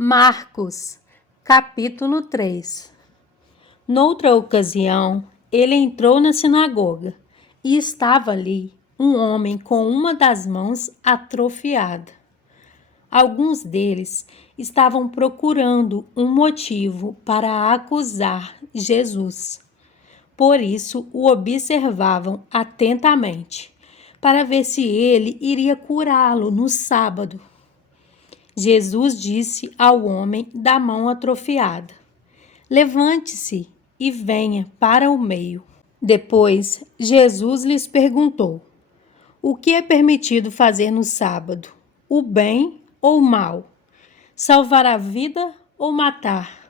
Marcos, capítulo 3. Noutra ocasião, ele entrou na sinagoga e estava ali um homem com uma das mãos atrofiada. Alguns deles estavam procurando um motivo para acusar Jesus. Por isso o observavam atentamente, para ver se ele iria curá-lo no sábado. Jesus disse ao homem da mão atrofiada: levante-se e venha para o meio. Depois, Jesus lhes perguntou: o que é permitido fazer no sábado? O bem ou o mal? Salvar a vida ou matar?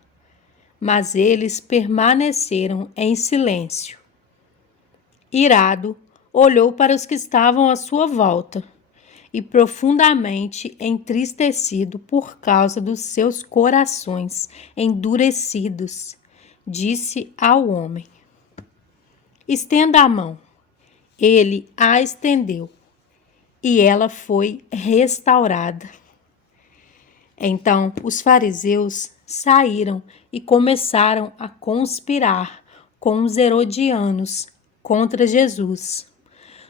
Mas eles permaneceram em silêncio. Irado, olhou para os que estavam à sua volta e, profundamente entristecido por causa dos seus corações endurecidos, disse ao homem: estenda a mão. Ele a estendeu e ela foi restaurada. Então os fariseus saíram e começaram a conspirar com os herodianos contra Jesus,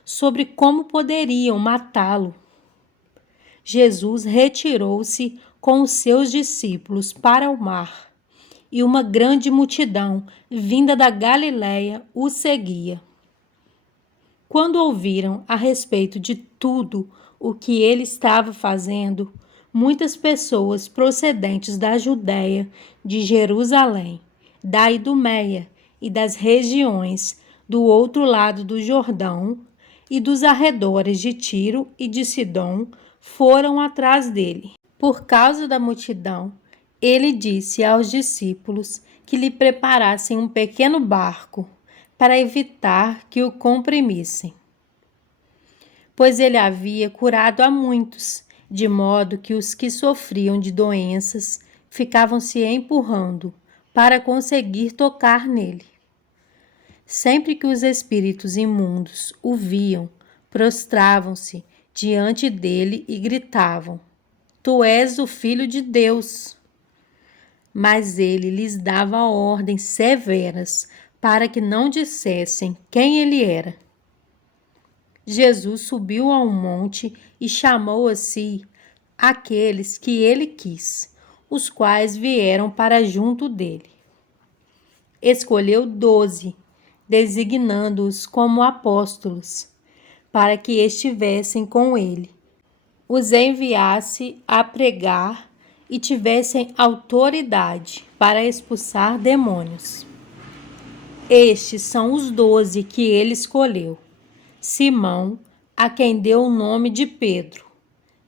sobre como poderiam matá-lo. Jesus retirou-se com os seus discípulos para o mar, e uma grande multidão, vinda da Galiléia, o seguia. Quando ouviram a respeito de tudo o que ele estava fazendo, muitas pessoas procedentes da Judéia, de Jerusalém, da Idumeia e das regiões do outro lado do Jordão e dos arredores de Tiro e de Sidom, foram atrás dele. Por causa da multidão, ele disse aos discípulos que lhe preparassem um pequeno barco para evitar que o comprimissem, pois ele havia curado a muitos, de modo que os que sofriam de doenças ficavam se empurrando para conseguir tocar nele. Sempre que os espíritos imundos o viam, prostravam-se diante dele e gritavam: tu és o Filho de Deus. Mas ele lhes dava ordens severas para que não dissessem quem ele era. Jesus subiu a um monte e chamou a si aqueles que ele quis, os quais vieram para junto dele. Escolheu 12, designando-os como apóstolos, para que estivessem com ele, os enviasse a pregar e tivessem autoridade para expulsar demônios. Estes são os 12 que ele escolheu: Simão, a quem deu o nome de Pedro,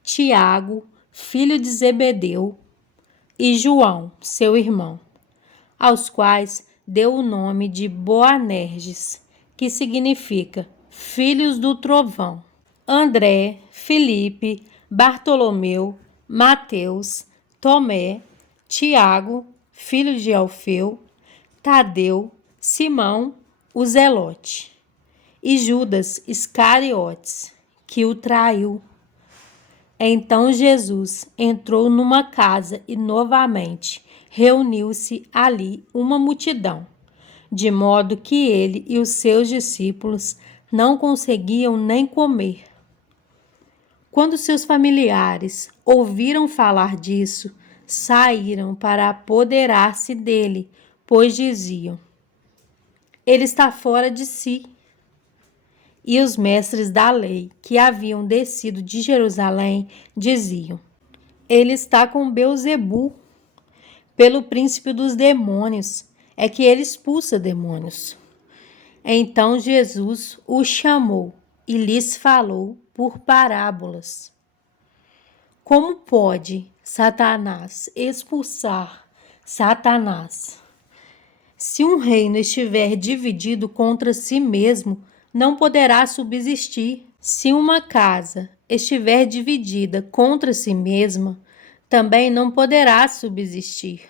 Tiago, filho de Zebedeu, e João, seu irmão, aos quais deu o nome de Boanerges, que significa filhos do trovão, André, Filipe, Bartolomeu, Mateus, Tomé, Tiago, filho de Alfeu, Tadeu, Simão, o Zelote, e Judas Iscariotes, que o traiu. Então Jesus entrou numa casa e novamente reuniu-se ali uma multidão, de modo que ele e os seus discípulos não conseguiam nem comer. Quando seus familiares ouviram falar disso, saíram para apoderar-se dele, pois diziam: ele está fora de si. E os mestres da lei, que haviam descido de Jerusalém, diziam: ele está com Beelzebu, pelo príncipe dos demônios, é que ele expulsa demônios. Então Jesus o chamou e lhes falou por parábolas: como pode Satanás expulsar Satanás? Se um reino estiver dividido contra si mesmo, não poderá subsistir. Se uma casa estiver dividida contra si mesma, também não poderá subsistir.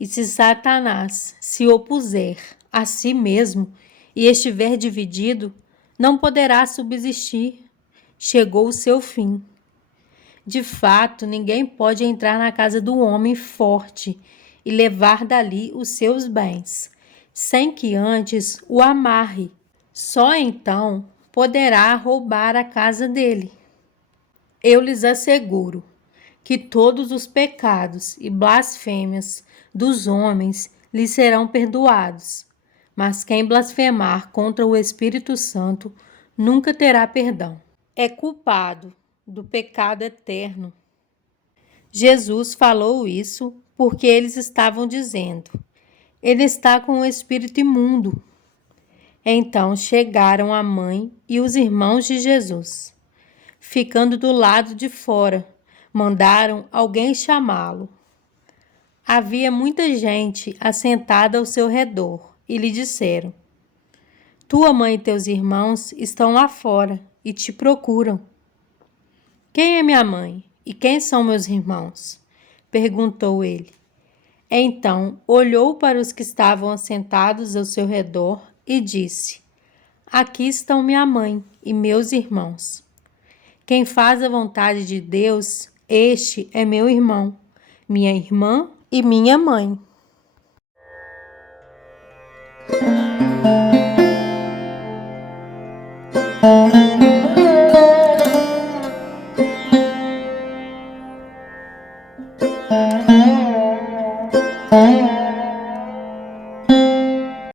E se Satanás se opuser a si mesmo e estiver dividido, não poderá subsistir. Chegou o seu fim. De fato, ninguém pode entrar na casa do homem forte e levar dali os seus bens, sem que antes o amarre. Só então poderá roubar a casa dele. Eu lhes asseguro que todos os pecados e blasfêmias dos homens lhes serão perdoados, mas quem blasfemar contra o Espírito Santo nunca terá perdão. É culpado do pecado eterno. Jesus falou isso porque eles estavam dizendo: ele está com o espírito imundo. Então chegaram a mãe e os irmãos de Jesus. Ficando do lado de fora, mandaram alguém chamá-lo. Havia muita gente assentada ao seu redor e lhe disseram: tua mãe e teus irmãos estão lá fora e te procuram. Quem é minha mãe e quem são meus irmãos? Perguntou ele. Então olhou para os que estavam assentados ao seu redor e disse: aqui estão minha mãe e meus irmãos. Quem faz a vontade de Deus, este é meu irmão, minha irmã e minha mãe.